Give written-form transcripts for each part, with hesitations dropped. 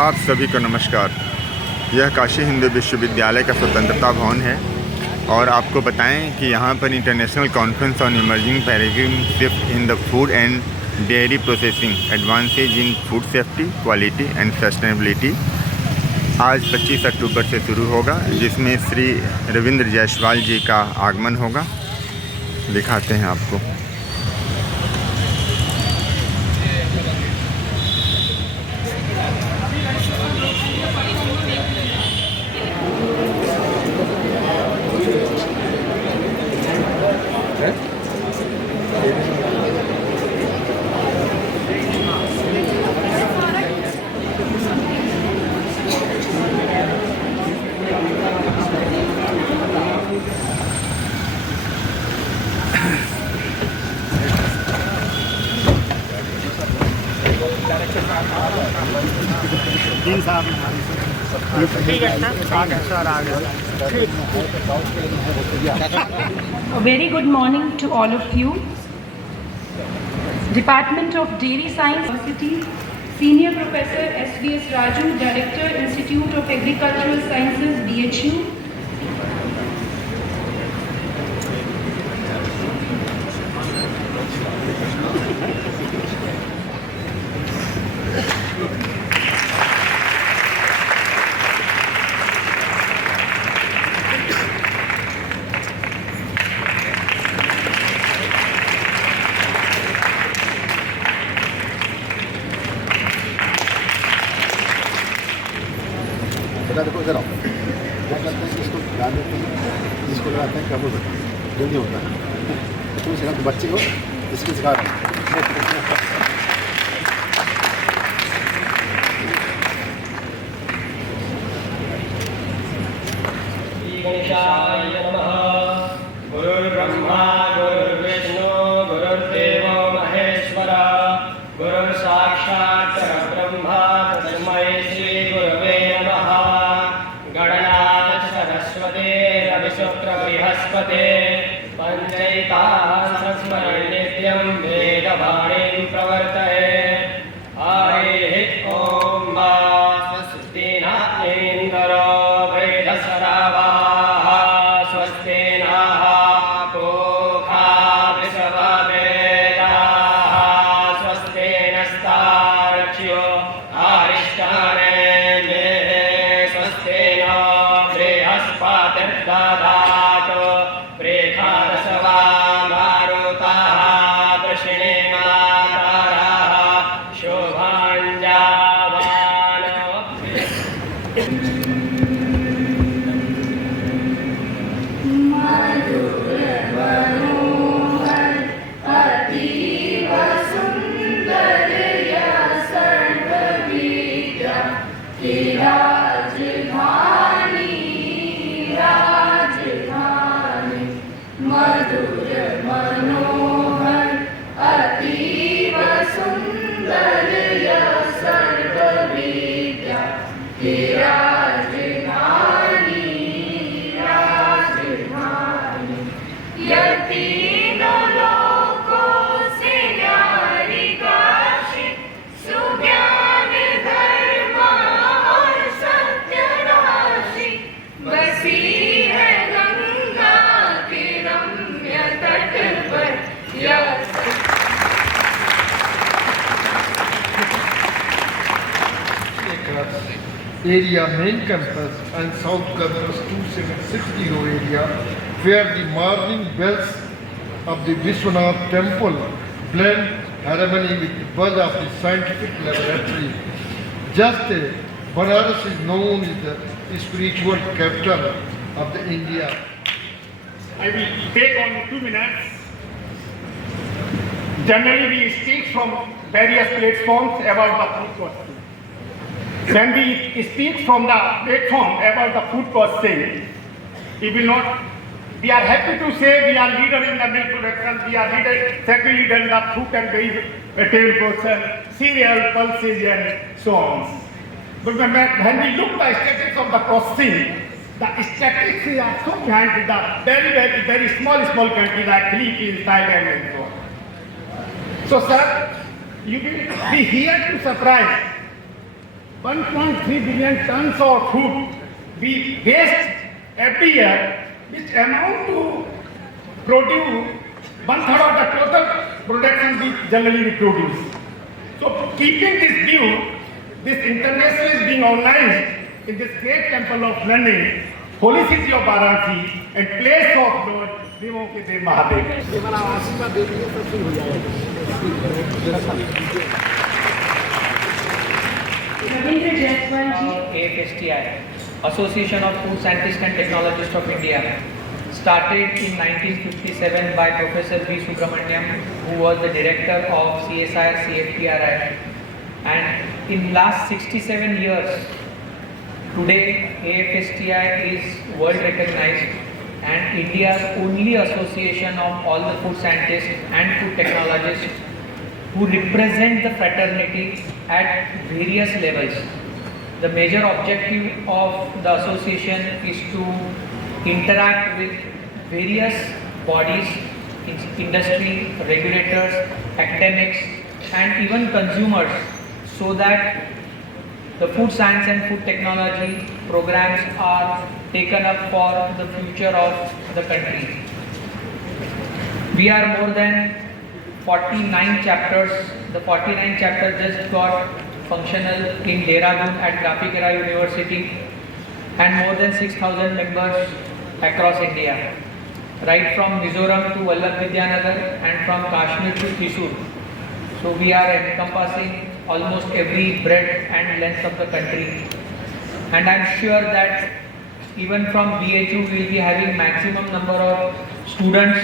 आप सभी को नमस्कार। यह काशी हिंदू विश्वविद्यालय का स्वतंत्रता भवन है और आपको बताएं कि यहाँ पर international conference on emerging paradigm shift in the food and dairy processing advances in food safety, quality and sustainability आज 25 अक्टूबर से शुरू होगा, जिसमें श्री रविंद्र जायसवाल जी का आगमन होगा। दिखाते हैं आपको। A very good morning to all of you. Department of Dairy Science University, Senior Professor S.V.S. Raju, Director, Institute of Agricultural Sciences, BHU. देखो इधर आओ, क्या करते हैं कि इसको डाल देते हैं, इसको लगाते हैं, कब होता है जल्दी होता है। तुम सिखा, बच्चे को इसकी सिखा रहे हैं। गणेशाय नमः। गुरुर्ब्रह्मा गुरुर्विष्णु गुरुर्देवो महेश्वरा गुरुर्साक्षात् परब्रह्म तस्मै श्री गुरवे नमः। गणनाथ सरस्वती रविशुक्र बृहस्पते पंचैतान् संस्मरन् नित्यं वेदवाणीं प्रवर्तये। हरिः ॐ स्वस्ति न इन्द्रो वृद्धसरावाः स्वस्ति नः पूषा वृषभवेदाः स्वस्ति नस्तार्क्ष्यो अरिष्टानेमिः स्वस्ति न बृहस्पतिर्दधातु प्रेखादशवा मारुताः वृषिणीमातरः शुभाञ्जावानो। area main campus and South Governor's 2760 area, where the morning bells of the Vishwanath temple blend harmony with the buzz of the scientific laboratory. Just Banaras is known as the spiritual capital of the India. I will take only 2 minutes. Generally, we speak from various platforms about the food costing. When we speak from the platform about the food costing, we are happy to say we are leader in the milk production, we are second leader in the fruit and vegetable production, cereal, pulses and so on. But when we look at the statistics of the costing, the statistics are so behind with the very small countries like Philippines, Thailand and so on. So sir, you will be here to surprise 1.3 billion tons of food we waste every year, which amount to produce one-third of the total production we generally produce. So keeping this view, this international is being organized in this great temple of learning, holy city of Varanasi and place of Lord Devo ke Dev Mahadev. ये वाला आशीर्वाद दे दीजिए सब ठीक हो जाएगा। Ravindra Jaiswal ji. AFSTI, Association of Food Scientists and Technologists of India, started in 1957 by Professor V. Subramaniam, who was the director of CSIR CFTRI. And in last 67 years, today AFSTI is world recognized and India's only association of all the food scientists and food technologists who represent the fraternity at various levels. The major objective of the association is to interact with various bodies, industry, regulators, academics and even consumers, so that the food science and food technology programs are taken up for the future of the country. We are more than 49 chapters. The 49 chapter just got functional in Dehradun at Graphicera University and more than 6,000 members across India, right from Mizoram to Vallabh Vidyanagar and from Kashmir to Thrissur. So we are encompassing almost every breadth and length of the country, and I am sure that even from BHU we will be having maximum number of students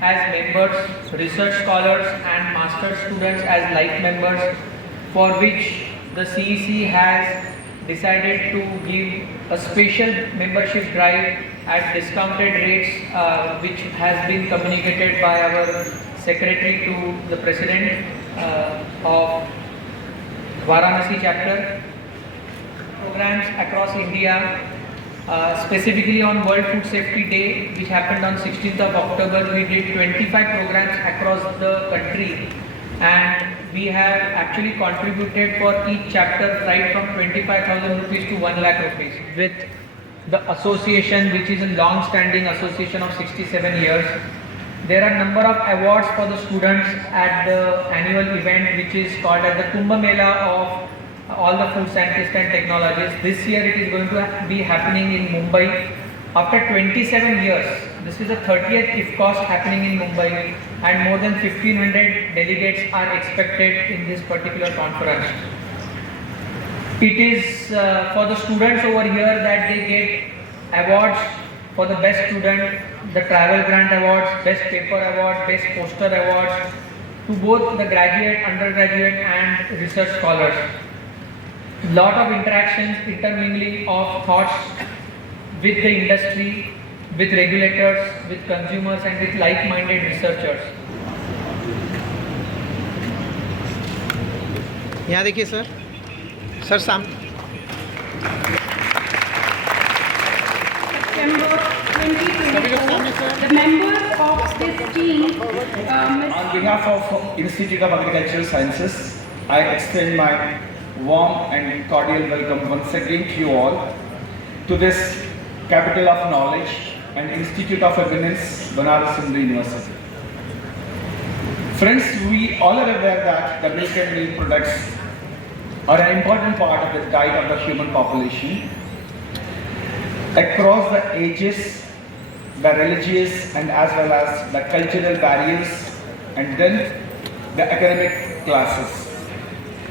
as members, research scholars and master students as life members, for which the CEC has decided to give a special membership drive at discounted rates, which has been communicated by our secretary to the president of Varanasi chapter. Programs across India, specifically on World Food Safety Day, which happened on 16th of October, we did 25 programs across the country, and we have actually contributed for each chapter right from 25,000 rupees to 1 lakh rupees. With the association, which is a long-standing association of 67 years, there are a number of awards for the students at the annual event, which is called as the Kumbh Mela of all the food scientists and technologists. This year it is going to be happening in Mumbai. After 27 years, this is the 30th IFCOS happening in Mumbai, and more than 1500 delegates are expected in this particular conference. It is for the students over here that they get awards for the best student, the travel grant awards, best paper award, best poster awards to both the graduate, undergraduate and research scholars. Lot of interactions, intermingling of thoughts with the industry, with regulators, with consumers and with like-minded researchers. यहाँ देखिए sir, sir सामने। September 2024, the members of this team, On behalf of Institute of Agricultural Sciences, I extend my warm and cordial welcome once again to you all to this capital of knowledge and Institute of Eminence, Banaras Hindu University. Friends, we all are aware that the milk and milk products are an important part of the diet of the human population across the ages, the religious and as well as the cultural barriers, and then the academic classes.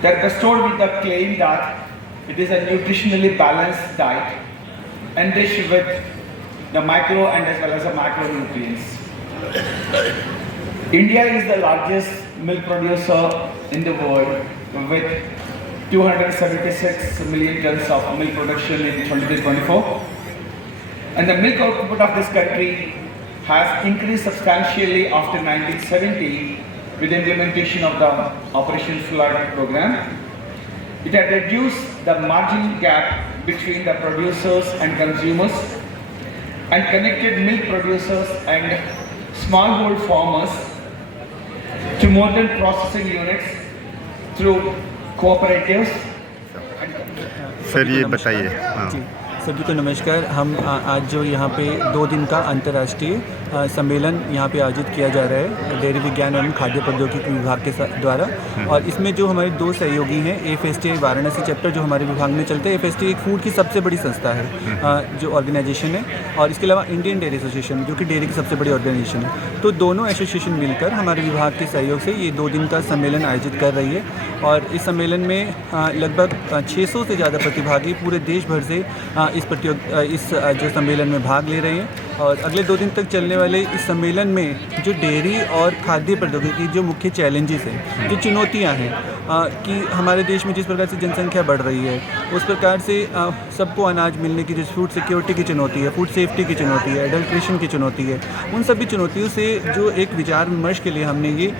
They are bestowed with the claim that it is a nutritionally balanced diet enriched with the micro and as well as the macronutrients. India is the largest milk producer in the world with 276 million tons of milk production in 2024. And the milk output of this country has increased substantially after 1970 with the implementation of the Operation Flood program. It had reduced the margin gap between the producers and consumers and connected milk producers and smallhold farmers to modern processing units through cooperatives and sir ये बताइए। हाँ जी, सभी को नमस्कार। हम आज जो यहाँ पे 2 दिन का अंतर्राष्ट्रीय सम्मेलन यहाँ पे आयोजित किया जा रहा है डेयरी विज्ञान एवं खाद्य प्रौद्योगिकी विभाग के द्वारा, और इसमें जो हमारे 2 सहयोगी हैं, FST वाराणसी चैप्टर जो हमारे विभाग में चलते हैं। FST एक फूड की सबसे बड़ी संस्था है जो ऑर्गेनाइजेशन है, और इसके अलावा इंडियन डेयरी एसोसिएशन जो कि डेयरी की सबसे बड़ी ऑर्गेनाइजेशन है। तो दोनों एसोसिएशन मिलकर हमारे विभाग के सहयोग से ये 2 दिन का सम्मेलन आयोजित कर रही है, और इस सम्मेलन में लगभग 600 से ज़्यादा प्रतिभागी पूरे देश भर से इस जो सम्मेलन में भाग ले रहे हैं। और अगले 2 दिन तक चलने वाले इस सम्मेलन में जो डेयरी और खाद्य प्रौद्योगिकी जो मुख्य चैलेंजेस हैं, जो चुनौतियां हैं कि हमारे देश में जिस प्रकार से जनसंख्या बढ़ रही है, उस प्रकार से सबको अनाज मिलने की, जैसे फूड सिक्योरिटी की चुनौती है, फूड सेफ्टी की चुनौती है, एडल्ट्रेशन की चुनौती है, उन सभी चुनौतियों से जो एक विचार विमर्श के लिए हमने ये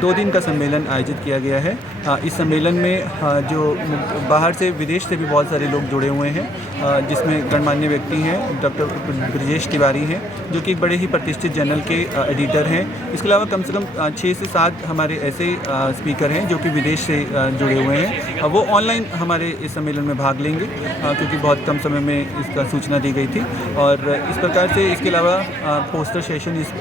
2 दिन का सम्मेलन आयोजित किया गया है। इस सम्मेलन में जो बाहर से, विदेश से भी बहुत सारे लोग जुड़े हुए हैं, जिसमें गणमान्य व्यक्ति हैं, डॉक्टर ब्रजेश तिवारी हैं जो कि एक बड़े ही प्रतिष्ठित जर्नल के एडिटर हैं। इसके अलावा कम से कम 6 से 7 हमारे ऐसे स्पीकर हैं जो कि विदेश से जुड़े हुए हैं। वो ऑनलाइन हमारे इस सम्मेलन में भाग लेंगे क्योंकि बहुत कम समय में इसका सूचना दी गई थी। और इस प्रकार से इसके अलावा पोस्टर सेशन इस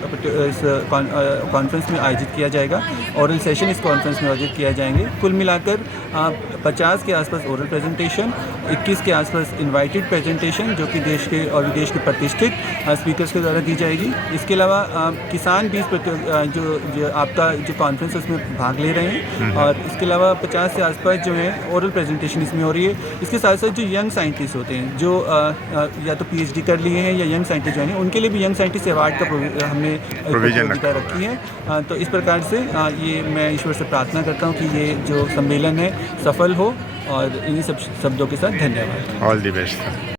कॉन्फ्रेंस में आयोजित किया जाएगा, ओरल सेशन इस कॉन्फ्रेंस में आयोजित किया जाएंगे। कुल मिलाकर 50 के आसपास ओरल प्रेजेंटेशन, 21 के आसपास इनवाइटेड प्रेजेंटेशन जो कि देश के और विदेश के प्रतिष्ठित स्पीकर्स के द्वारा दी जाएगी। इसके अलावा किसान भी जो आपका जो कॉन्फ्रेंस है उसमें भाग ले रहे हैं, और इसके अलावा 50 से आसपास जो है ओरल प्रेजेंटेशन इसमें हो रही है। इसके साथ साथ जो यंग साइंटिस्ट होते हैं जो या तो PhD कर लिए हैं या यंग साइंटिस्ट जो हैं, उनके लिए भी यंग साइंटिस्ट अवार्ड का हमने प्रतियोगिता रखी है। तो इस प्रकार से ये मैं ईश्वर से प्रार्थना करता हूँ कि ये जो सम्मेलन है सफल हो, और इन्हीं सब शब्दों के साथ धन्यवाद। All the best.